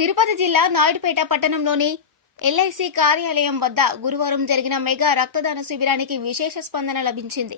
తిరుపతి జిల్లా నాయుడుపేట పట్టణంలోని ఎల్ఐసి కార్యాలయం వద్ద గురువారం జరిగిన మెగా రక్తదాన శిబిరానికి విశేష స్పందన లభించింది.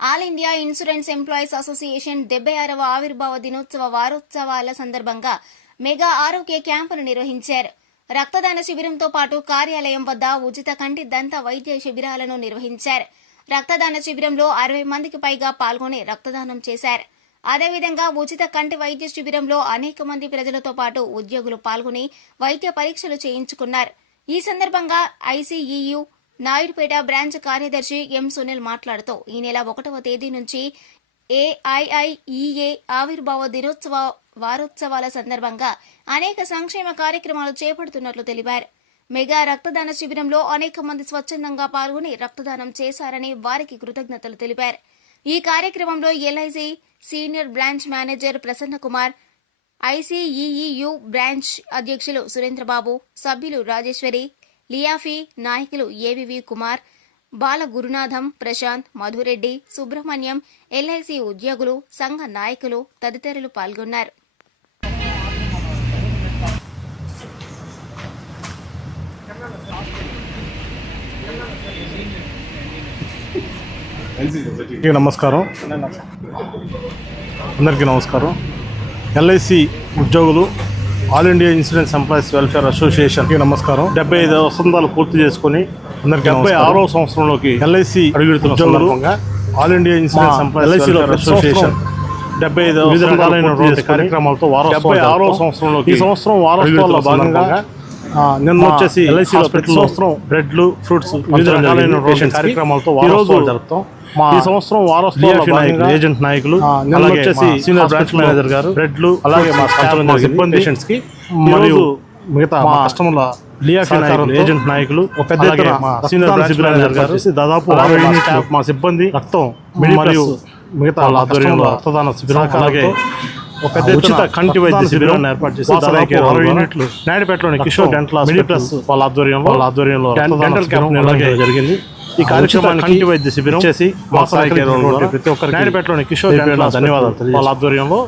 All India insurance employees association 76వ ఆవిర్భావ దినోత్సవ వారోత్సవాల సందర్భంగా మెగా ఆరోగ్య క్యాంపును నిర్వహించారు. రక్తదాన శిబిరంతో పాటు కార్యాలయం వద్ద ఉచిత కంటి దంత వైద్య శిబిరాలను నిర్వహించారు. రక్తదాన శిబిరంలో 60 మందికి పైగా పాల్గొని రక్తదానం చేశారు. అదేవిధంగా ఉచిత కంటి వైద్య శిబిరంలో అనేక మంది ప్రజలతో పాటు ఉద్యోగులు పాల్గొని వైద్య పరీక్షలు చేయించుకున్నారు. ఈ సందర్భంగా ఐసీఈయు నాయుడుపేట బ్రాంచ్ కార్యదర్శి ఎం సునీల్ మాట్లాడుతూ ఈ నెల 1వ తేదీ నుంచి ఏఐఐఈఏ ఆవిర్భావ దినోత్సవ వారోత్సవాల సందర్భంగా అనేక సంక్షేమ కార్యక్రమాలు చేపడుతున్నట్లు తెలిపారు. మెగా రక్తదాన శిబిరంలో అనేక మంది స్వచ్ఛందంగా పాల్గొని రక్తదానం చేశారని వారికి కృతజ్ఞతలు తెలిపారు. ఈ కార్యక్రమంలో LIC senior branch manager Prasanna Kumar, ICEU branch అధ్యక్షులు సురేంద్రబాబు, సభ్యులు రాజేశ్వరి, లియాఫీ, నాయకులు ఏవివి కుమార్, బాల గురునాథం, ప్రశాంత్, మధురెడ్డి, సుబ్రహ్మణ్యం, ఎల్ఐసి ఉద్యోగులు, సంఘ నాయకులు తదితరులు పాల్గొన్నారు. అందరికీ నమస్కారం. ఎల్ఐసి ఉద్యోగులు, all India insurance employees welfare అసోసియేషన్కి నమస్కారం. 75 వసంతాలు పూర్తి చేసుకుని 76వ సంవత్సరంలోకి ఎల్ఐసి అడుగుతున్న సందర్భంగా all India insurance employees welfare association 75 వివిధ రకాలైన కార్యక్రమాలతో 76వ సంవత్సరంలోకి ఈ సంవత్సరం వారోత్సవాల్లో భాగంగా నిన్న వచ్చేసి ఎల్ఐసి సంవత్సరం బ్రెడ్లు, ఫ్రూట్స్, వివిధ రకాలైన కార్యక్రమాలతో వారోత్సవాలు జరుపుతాం. ఈ సంవత్సరం వారోత్సవాల ఏజెంట్ నాయకులు, వచ్చేసి సీనియర్ బ్రాంచ్ మేనేజర్ గారు, బ్రెడ్లు, అలాగే మా సిబ్బంది, పేషెంట్స్ కి మరియు మిగతా మా కస్టమర్ల ఏజెంట్ నాయకులు, ఒక పెద్ద సీనియర్ బ్రాంచ్ మేనేజర్ గారు, దాదాపు 60 మా సిబ్బంది రక్తం మరియు మిగతా ఆధ్వర్యంలో రక్తదాన శిబిరం, అలాగే ఒక ఉచిత కంటి వైద్య శిబిరాన్ని ఏర్పాటు చేసి దాదాపు 60 యూనిట్లు నాయుడుపేటలోని కిషోర్ డెంటల్ హాస్పిటల్ వాళ్ళ ఆధ్వర్యంలో డెంటల్ క్యాంప్ నిర్వహించడం జరిగింది. ఈ కార్యక్రమానికి కంటి వైద్య శిబిరం చేసి ప్రతి ఒక్కరికి నాయుడుపేటలోని కిషోర్ డెంటల్ ధన్యవాదాలు వాళ్ళ ఆధ్వర్యంలో